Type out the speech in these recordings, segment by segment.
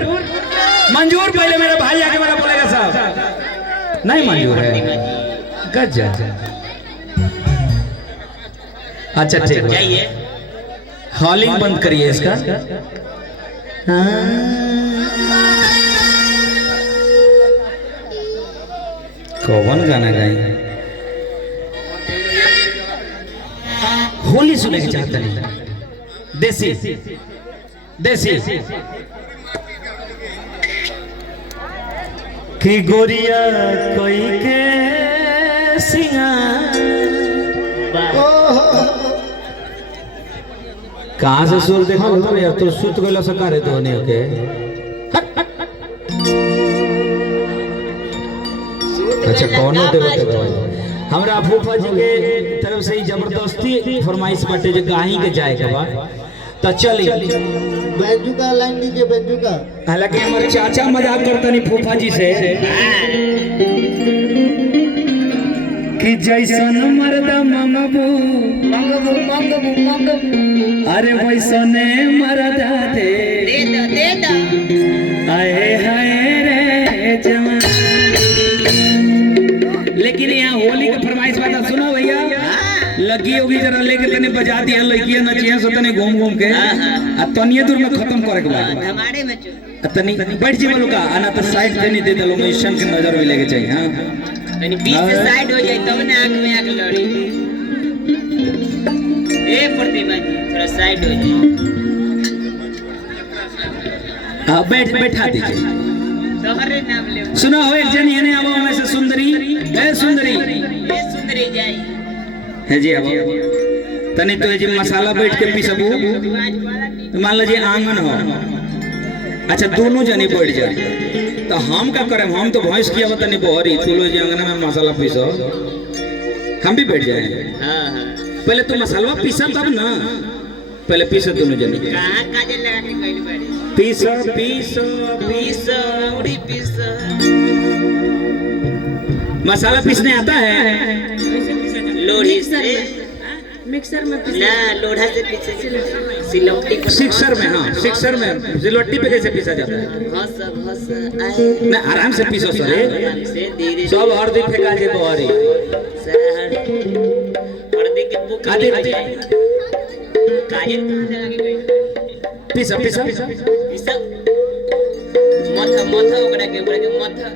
मंजूर मंजूर। पहले मेरा भाई आके मेरा बोलेगा साहब नहीं मंजूर है गजब। अच्छा ठीक है हॉलिंग बंद करिए इसका। कौन गाना गाएंगे? होली सुने के चाहते नहीं देसी देसी कि गोरिया कोई के सिंगार। कहाँ से सुर देखा तो यार तो सुत गला सकारे तो नहीं ओके। अच्छा कौन होते हमरा फूफा जी के तरफ से ही जबरदस्ती फरमाइश बाटे जो गाही के जाए के बाद तो चली बेंजू का लाइन दीजिए बेंजू का। हालांकि हमारे चाचा मजाक करता नहीं फूफा जी से कि जैसन मर्दा मंगबू मंगबू मंगबू मंगबू अरे वैसने मर्दा दे दे आए हाय रे जवान। लेकिन यहाँ होली का फरमाइश बात सुनो भैया लगी होगी जरा लेके तने बजा दिया लड़कियां नचिया सो तने घूम घूम के आ तनिए दूर में खत्म करे के बाद हमारे में तनी बैठ जी बोलूका आना तो साइड से नहीं दे दलो मिशन के नजर भी लेके चाहिए। हां तनी बीच से साइड हो जाए तब ना आंख में आंख लड़ी। ए प्रतिमा जी थोड़ा साइड हो जाए। हां बैठा दीजिए तोहरे नाम ले सुनो हो एक जन येने आवो में से सुंदरी ए सुंदरी जाई है जी अब तनी तो ये मसाला बैठ के पीसबू तो मान लीजिए आंगन हो। अच्छा दोनों जने बैठ जाए तो हम क्या करें? हम तो भैंस किया बता नहीं बहरी तू लो जी आंगन में मसाला पीसो हम भी बैठ जाए। पहले तो मसाला पीसा तब ना पहले पीसो दोनों जने कहां काजल लगा के कइल बाड़ी पीसो पीसो पीसो उड़ी पीसो। मसाला पीसने आता है लोढ़ी से मिक्सर में ना लोढ़ा से पीछे सिलौटी सिक्सर में। हाँ सिक्सर में सिलौटी पे कैसे पीसा जाता है? हंस ना आराम से पीसो सरे धीरे सब हरदी फेंका जे बहरी हरदी के बुक आदि काजल कहां लगा के गई पीसा पीसा पीसा मथा ओकरा के मथा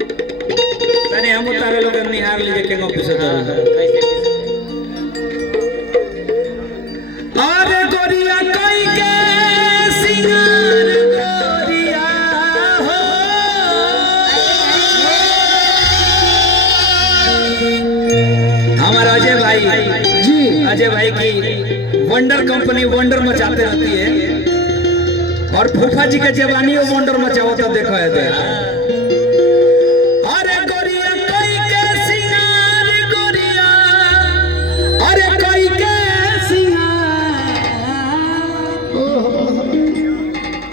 तने हम उतारे लोग निहार लीजिए के पीसो तो कैसे अरे गोरिया कोई के सिंगार गोरिया हो हमारा अजय भाई जी अजय भाई की वंडर कंपनी वंडर मचाते रहती है और फूफा जी का जवानी वो वंडर मचाओ तो देखो है अरे गोरिया कोई के सिंगार गोरिया अरे कोई के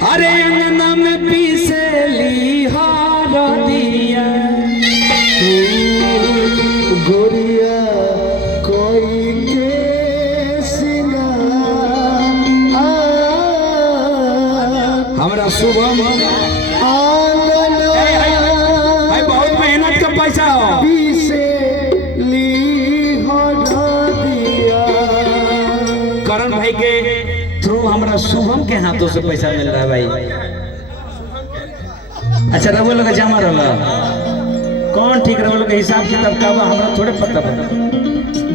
अरे अंगना में पीसेली हरदिया गोरिया कोई के सिंगार हमारा शुभम भाई बहुत मेहनत का पैसा हो करण भाई के थ्रू हमारा शुभम के हाथों से पैसा मिल रहा है भाई। अच्छा रवो लोग जमा रहा कौन ठीक रवो लोग हिसाब किताब का हमरा थोड़े पता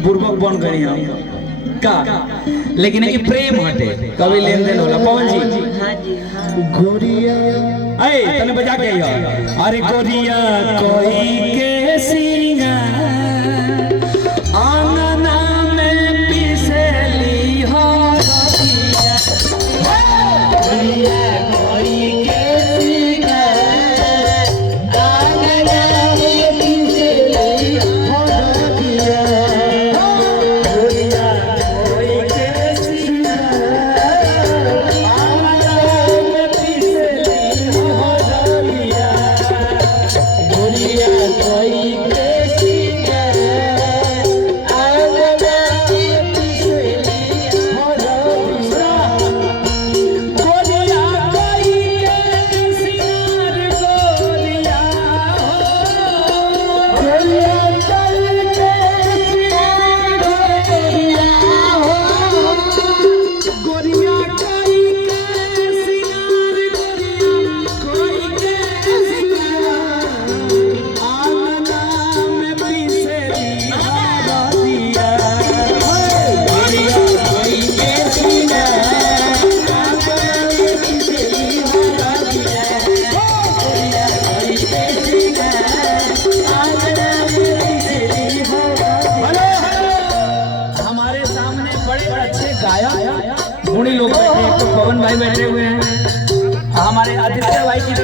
बुर्बक बन गई हम का लेकिन ये प्रेम हटे कभी लेन देन होला। पवन जी हां जी गोरिया ए तने बजा के आइयो अरे गोरिया कोई के सिंगार आंगना में पीसेली हरदिया गोरिया कोई के सिंगार आंगना में पीसेली हरदिया गोरिया कोई के सिंगार आंगना में पीसेली हरदिया गोरिया कोई के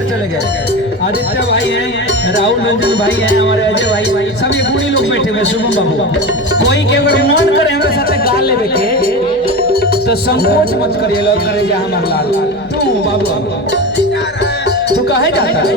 इधर चले गए। आदित्य भाई हैं, राहुल रंजन भाई हैं, हमारे अजय भाई, सब ये बूढ़ी लोग बैठे हुए। शुभम बाबू कोई के अगर मन करे हमारे साथ गा लेवे के तो संकोच मत करिए, लोग करे जा हमार लाल। तू बाबू तू कहे जाता है?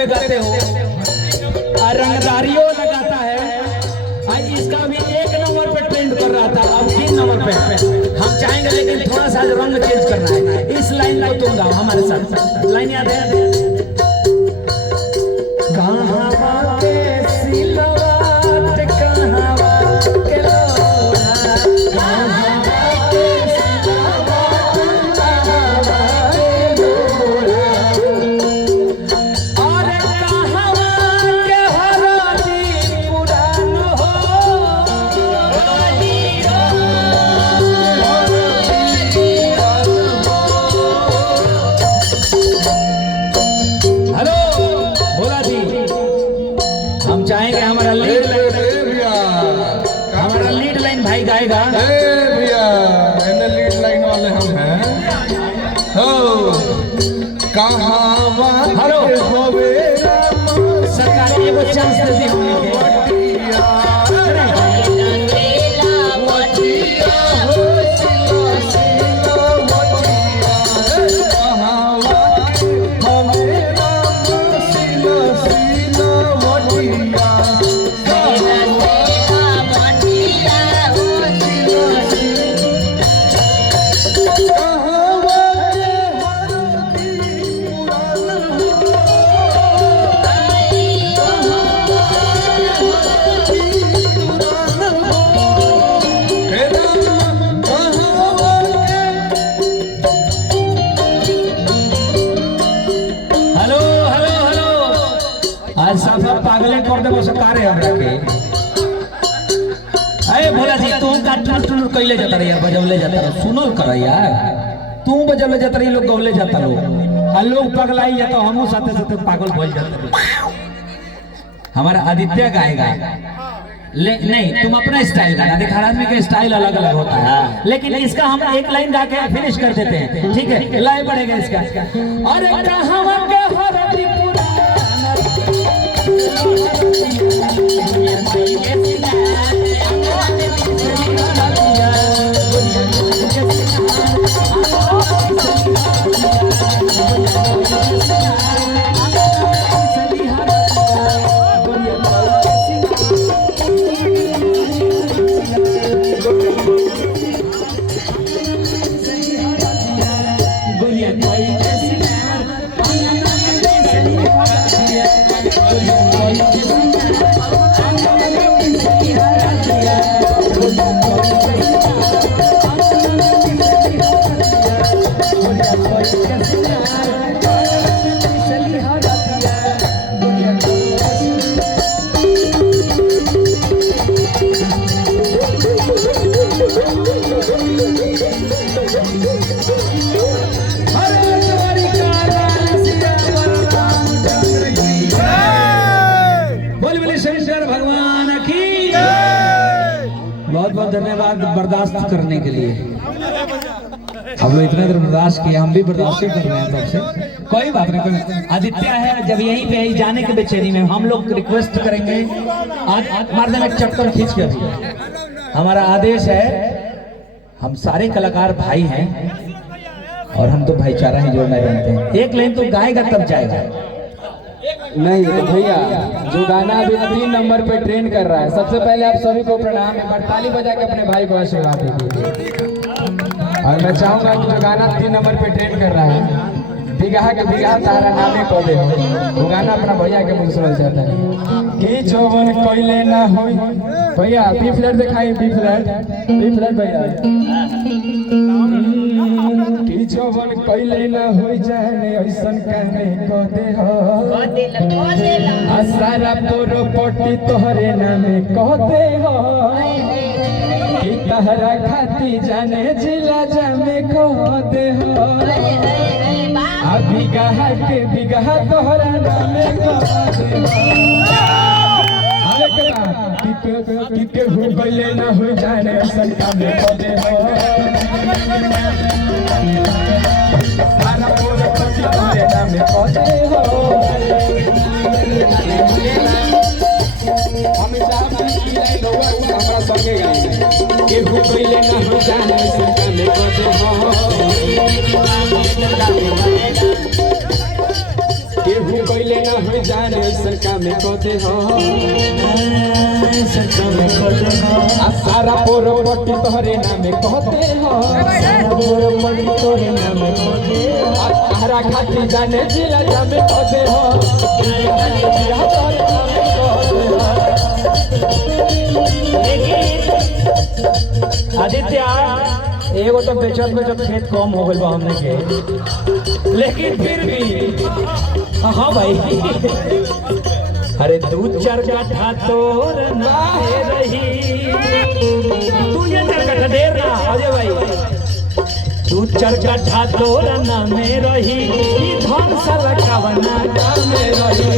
गाते हो और रंगदारियों लगाता है। आज इसका भी 1 नंबर पे ट्रेंड कर रहा था, अब 3 नंबर पे हम चाहेंगे, लेकिन थोड़ा सा रंग चेंज करना है। इस लाइन को तुम गाओ हमारे साथ। लाइन याद है? कहां के सिलवट कहां के लोढ़ा, कहां के सिलवट कहां के लोढ़ा, चाहेंगे हमारा लीड लाइन भाई गाएगा। भैया लीड लाइन वाले हम हैं। हेलो सरकार एगो चांस दे दी हमने के। सब पागले कर दे सरकार हमरा के। अरे भोला जी तू का टुन कइले जाता रे यार, बजौले जाता रे, सुनल कर यार। तू बजौले जाता रे, लोग गौले जाता लो, आ लोग पगलाई जाता, हमहु साथे साथे पागल हो जाता। हमारा आदित्य गाएगा नहीं, तुम अपना स्टाइल गाना। देख हर आदमी का स्टाइल अलग अलग होता है, लेकिन इसका हम एक लाइन गा के फिनिश कर देते हैं, ठीक है? लाइन बढ़ेगा इसका। अरे कहां के हरदी बहुत धन्यवाद बर्दाश्त करने के लिए। अब लोग इतना देर बर्दाश्त किया, हम भी बर्दाश्त कर रहे हैं तब से। कोई बात नहीं। आदित्य है जब यहीं पे ही जाने के बेचैनी में हम लोग रिक्वेस्ट करेंगे, आज मार देना चक्कर खींच के। हमारा आदेश है, हम सारे कलाकार भाई हैं और हम तो भाईचारा ही जोड़ना जानते हैं। एक लाइन तो गाएगा तब जाएगा। नहीं तो भैया जो गाना अभी 3 नंबर पे ट्रेंड कर रहा है, सबसे पहले आप सभी को प्रणाम। एक बार ताली बजा के अपने भाई को आशीर्वाद दीजिए। और मैं चाहूंगा कि जो गाना 3 नंबर पे ट्रेंड कर रहा है, बिगहा के बिगहा तारा नामे पौधे हो, वो गाना अपना भैया के मुंह सुनल जाता है कि जवन कोइले ना होई। भैया बी फ्लैट दिखाई, बी फ्लैट भैया। कि जवन कोइले ना होई जाने ऐसन कहने को दे हो, सारा तोरो पट्टी तोहरे नामे कहते हो। कि तहरा खाती जाने जिला जमे को दे हो अभी कहा के बिगहा तोहरा नामे को दे हो कि के हो गइले ना हो जाने संका में को दे हो सारा पूरा पति तोरे नामे को दे हो हम चाहते हैं कि नहीं लोग हमारा संगे गाएं के हो गइले ना हो जाने संका में को दे हो केहू कइले ना हो जाने सरका में को दे हो सरका में को दे हो आ सारा पोरपट्टी तोहरे नामे कहते हो सारा पोरपट्टी तोहरे नामे कहते हो आ तहरा खाती जाने जिला जामे कहते हो यह तोहरे नामे कहते हो आदित्य एगो तो बेचत खेत कम हो गइल बा हमने के, लेकिन फिर भी हाँ भाई अरे 2-4 कट्ठा तोर नामे रही, तू ये 4 कट्ठा देर ना अजय भाई, 2-4 कट्ठा तोर नामे रही, धन सारा कावना नामे रही,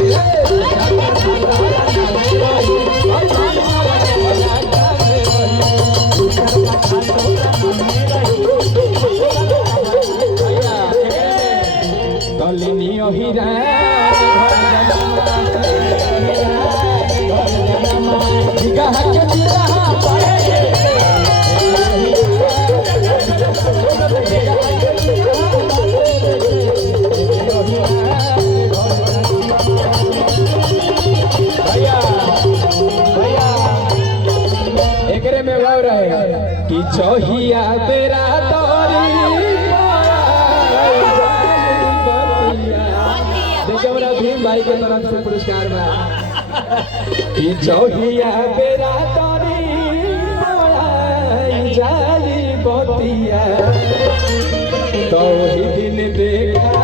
एकरे में गौर है कि चौहिया तेरा तोरी देखिए मेरा भीम भाई के तरफ से पुरस्कार में कि चौहिया तेरा तोरी जाली बतिया तो ही दिन देखा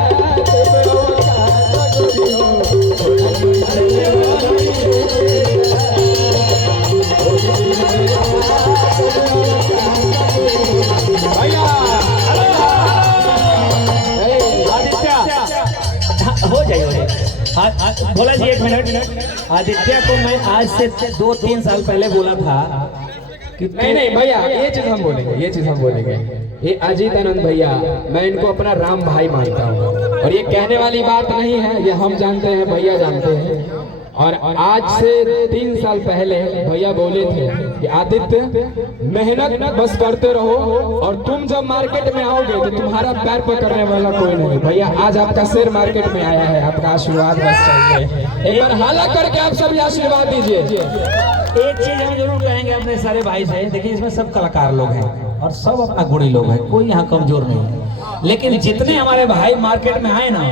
हो जाइए भोला जी 1 मिनट। आदित्य को मैं आज से 2-3 साल पहले बोला था कि नहीं भैया ये चीज हम बोलेंगे ये अजीत आनंद भैया मैं इनको अपना राम भाई मानता हूँ और ये कहने वाली बात नहीं है, ये हम जानते हैं, भैया जानते हैं। और आज से 3 साल पहले भैया बोले थे कि आदित्य मेहनत बस करते रहो और तुम जब मार्केट में आओगे तो तुम्हारा पैर पकड़ने वाला कोई नहीं। भैया आज आपका शेयर मार्केट में आया है, आपका आशीर्वाद बस चाहिए, एक बार हाला करके आप सभी आशीर्वाद दीजिए। एक चीज हम जरूर कहेंगे अपने सारे भाई से, देखिए इसमें सब कलाकार लोग हैं और सब अपना गुणी लोग हैं, कोई यहाँ कमजोर नहीं है, लेकिन जितने हमारे भाई मार्केट में आए ना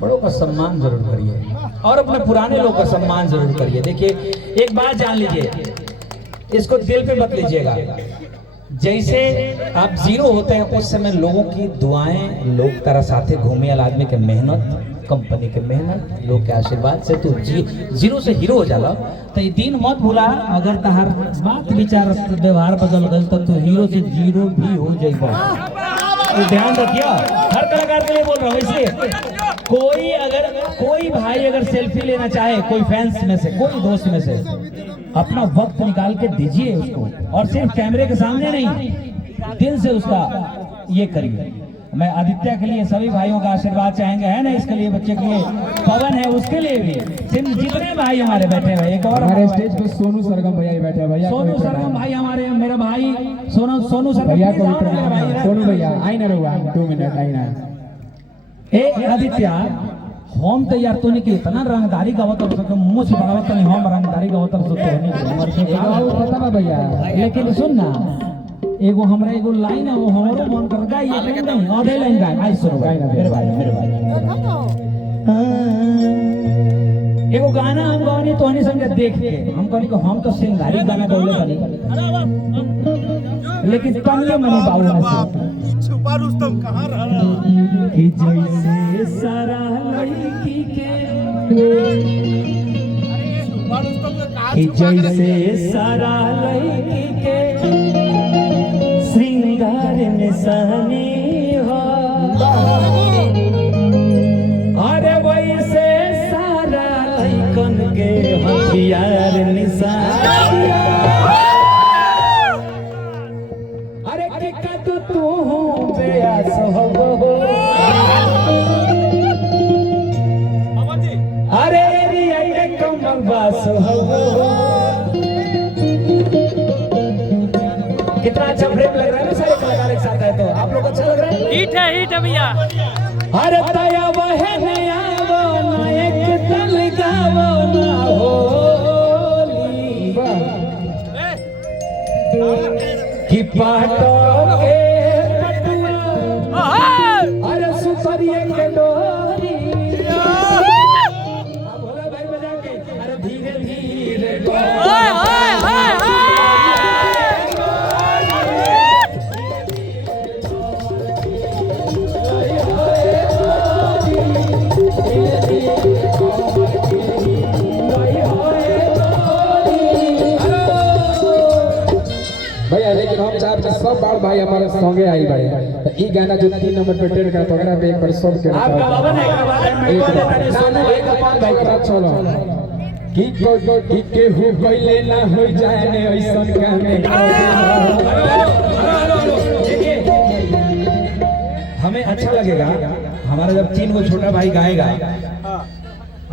बड़ों का सम्मान जरूर करिए और अपने पुराने लोग का सम्मान जरूर करिए। देखिए एक बात जान लीजिए, इसको दिल पे मत लीजिएगा, जैसे आप 0 होते हैं उस समय लोगों की दुआएं, लोग तेरा साथे घूमे वाला आदमी के मेहनत, कंपनी के मेहनत, लोग के आशीर्वाद से तू 0 से हीरो हो जाला। तो ये दिन मत भूला, अगर तहार बात विचार व्यवहार बदल गल तो तू हीरो से 0 भी हो जाएगा। तो ध्यान रखिए, हर कलाकार के लिए बोल रहा हूँ। इसलिए कोई भाई अगर सेल्फी लेना चाहे, कोई फैंस में से, कोई दोस्त में से, अपना वक्त निकाल के दीजिए उसको, और सिर्फ कैमरे के सामने नहीं, दिल से उसका ये करिए। मैं आदित्य के लिए सभी भाइयों का आशीर्वाद चाहेंगे, है ना, इसके लिए बच्चे के लिए पवन है, उसके लिए भी जितने भाई हमारे बैठे हुए, एक और हमारे स्टेज पे सोनू सरगम भैया बैठे हैं, भैया सोनू सरगम भाई हमारे, मेरा भाई सोनू सरगम भैया को सोनू भैया आई ना रहुआ 2 मिनट आई ना। ए आदित्य हम तो यार तूने के इतना रंगदारी गावत हो सके, मुंह से बगावत नहीं, हम रंगदारी गावत हो सकते नहीं पता ना भैया, लेकिन सुन ना एगो हमरा एगो लाइन है, वो हमरो मन कर गाय, ये नहीं आधे लाइन गाय, आई सुनो गाय ना मेरे भाई एगो गाना हम गावनी तो नहीं समझे, देख के हम कहनी को हम तो सिंगारी गाना गौले बनी, लेकिन तनिए मनी बाबू में से छुपा रुस्तम कहां रहा कि जैसे सारा लड़की के, छुपा रुस्तम का कहां कि जैसे सारा लड़की के अच्छा लग रहा है? हिट है भैया। अरे तया वह नया वो ना एक तल गावो ना होली कि पाटो के पटुआ अरे सुसरिये के डोरी भोला भाई बजा के अरे धीरे धीरे भैया, लेकिन हम चाहते हैं सब बार भाई हमारे संगे आई बड़े तो ई गाना जो 3 नंबर पे ट्रेन का पकड़ा पे एक बार सब के आप बाबा ने एक बार मैं को देता सोनू एक बार भाई का चलो की के हो पहले ना हो जाए ने ऐसन कामे हमें अच्छा लगेगा हमारा जब 3 गो छोटा भाई गाएगा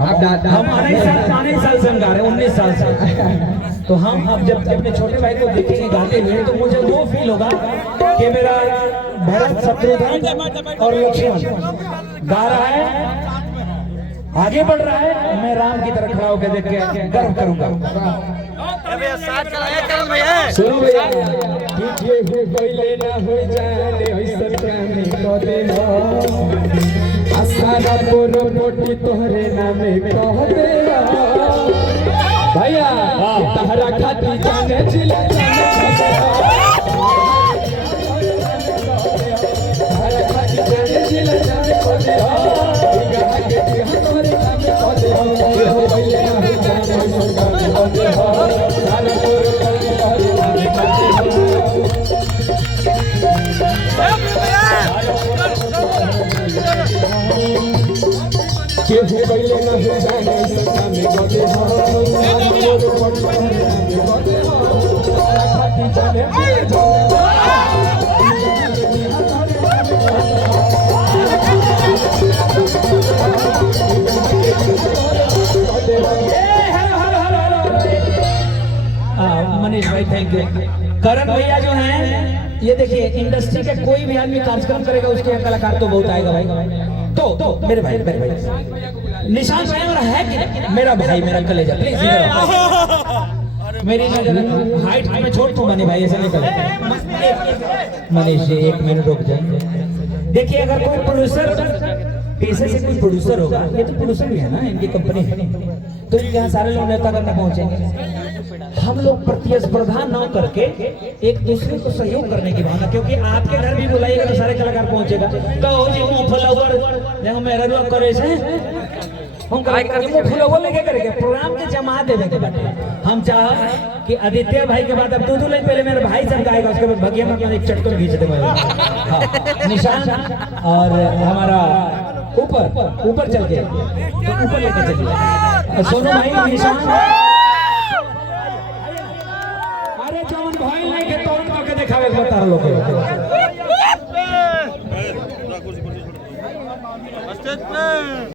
आप हम 19 साल से हम गा रहे हैं 19 साल से तो हम अब जब अपने छोटे भाई को देखेंगे गाते हुए तो मुझे वो फील होगा कि मेरा भरत शत्रुघ्न और लक्ष्मण गा रहा है आगे बढ़ रहा है मैं राम की तरह खड़ा होकर देख के गर्व करूंगा। सुनो भैया ये हो पहले ना हो जाने ऐसन कामे को दे आसाना पोरो मोटी तोहरे नामे कह दे भैया तहरा खाती जाने जिला जाने तहरा खाती जाने जिला जाने को दे गा के तोहरे नामे कह दे हो पहले ना हो जाने ऐसन कामे को दे सारा पोरो तोहरे नामे कह दे के हो पहले ना हो जाने सका में गोते हो सारा मोर पट में गोते हो सारा खाती जाने मनीष भाई थैंक यू। करण भैया जो हैं ये देखिए इंडस्ट्री के कोई भी आदमी कार्यक्रम करेगा उसके यहाँ कलाकार तो बहुत आएगा भाई तो मेरे भाई निशान स्वयं है कि मेरा भाई मेरा कलेजा प्लीज मेरी हाइट में छोड़ तू मनी भाई ऐसे निकल मनीष जी 1 मिनट रुक जाइए। देखिए अगर कोई प्रोड्यूसर पैसे से कोई प्रोड्यूसर होगा ये तो प्रोड्यूसर भी है ना इनकी कंपनी है तो यहाँ सारे लोग नेता करने पहुंचेंगे हम लोग प्रतिस्पर्धा न करके एक दूसरे को सहयोग करने की भावना क्योंकि आपके घर भी बुलाइएगा तो सारे कलाकार पहुंचेगा तो जी मुंह फुलावर देखो मेरा रुआ करे से हम करेंगे मुंह फुलावर लेके करेंगे प्रोग्राम के जमा देवे के बाटे हम चाह कि आदित्य भाई के बाद अब 2 लाइन पहले मेरा भाई सब गाएगा उसके बाद भगिया में एक चटकन खींच देगा हां निशान और हमारा ऊपर चल के तो ऊपर लेके चलिए सोनू भाई निशान अरे जवन भाई नहीं के तोड़ के दिखावे बता लोग स्टेज पे